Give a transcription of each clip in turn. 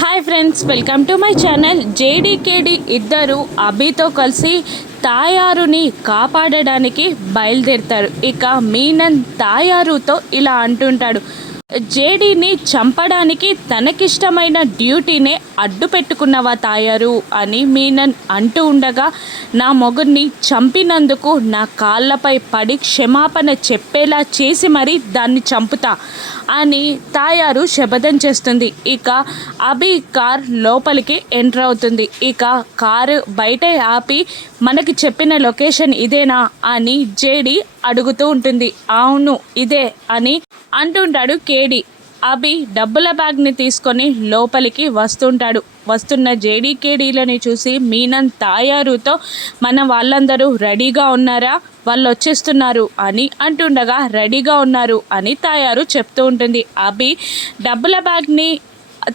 Hi friends welcome to my channel. జేడీకేడి ఇద్దరు అభితో కలిసి తాయారుని కాపాడడానికి బయలుదేరుతారు. ఇక మీనన్ తాయారుతో ఇలా అంటుంటాడు. జేడీని చంపడానికి తనకిష్టమైన డ్యూటీనే అడ్డు పెట్టుకున్నవా తాయారు అని మీనన్ అంటూ ఉండగా నా మొగుడిని చంపినందుకు నా కాళ్ళపై పడి క్షమాపణ చెప్పేలా చేసి మరీ దాన్ని చంపుతా అని తాయారు శపథం చేస్తుంది. ఇక అభి కార్ లోపలికి ఎంటర్ అవుతుంది. ఇక కారు బయట ఆపి మనకి చెప్పిన లొకేషన్ ఇదేనా అని జేడి అడుగుతూ ఉంటుంది. అవును ఇదే అని అంటుంటాడు కేడీ. అభి డబ్బుల బ్యాగ్ని తీసుకొని లోపలికి వస్తుంటాడు. వస్తున్న జేడీ కేడీలని చూసి మీనన్ తాయారుతో మన వాళ్ళందరూ రెడీగా ఉన్నారా? వాళ్ళు వచ్చేస్తున్నారు అని అంటుండగా రెడీగా ఉన్నారు అని తాయారు చెప్తూ ఉంటుంది. అభి డబ్బుల బ్యాగ్ని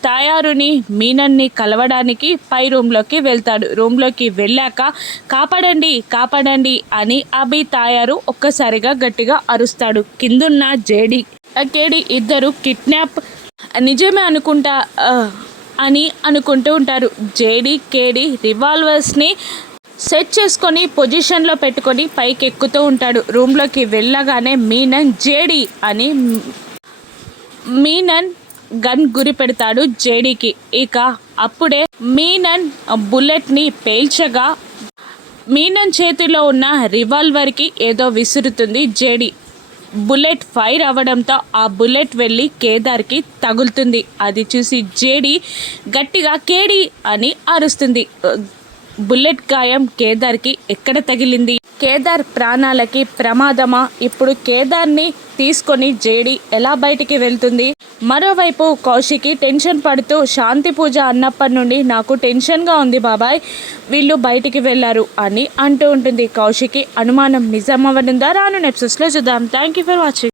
తాయారుని మీనన్ని కలవడానికి పై రూమ్లోకి వెళ్తాడు. రూమ్లోకి వెళ్ళాక కాపాడండి కాపాడండి అని అభి తాయారు ఒక్కసారిగా గట్టిగా అరుస్తాడు. కిందున్న జేడి కేడి ఇద్దరు కిడ్నాప్ నిజమే అనుకుంటా అని అనుకుంటూ ఉంటారు. జేడి కేడి రివాల్వర్స్ని సెట్ చేసుకొని పొజిషన్లో పెట్టుకొని పైకి ఎక్కుతూ ఉంటాడు. రూమ్లోకి వెళ్ళగానే మీనన్ జేడి అని మీనన్ గన్ గురి పెడతాడు జేడీకి. ఇక అప్పుడే మీనన్ బుల్లెట్ని పేల్చగా మీనన్ చేతిలో ఉన్న రివాల్వర్కి ఏదో విసురుతుంది జేడీ. బుల్లెట్ ఫైర్ అవ్వడంతో ఆ బుల్లెట్ వెళ్ళి కేదార్కి తగులుతుంది. అది చూసి జేడి గట్టిగా కేడి అని అరుస్తుంది. బుల్లెట్ గాయం కేదార్కి ఎక్కడ తగిలింది? కేదార్ ప్రాణాలకి ప్రమాదమా? ఇప్పుడు కేదార్ని తీసుకొని జేడి ఎలా బయటికి వెళ్తుంది? మరోవైపు కౌశికి టెన్షన్ పడుతూ శాంతి పూజ అన్నప్పటి నుండి నాకు టెన్షన్గా ఉంది బాబాయ్. వీళ్ళు బయటికి వెళ్ళారు అని అంటూ ఉంటుంది కౌశికి. అనుమానం నిజం అవ్వనుందా రాను నెప్సెస్లో చూద్దాం. Thank you for watching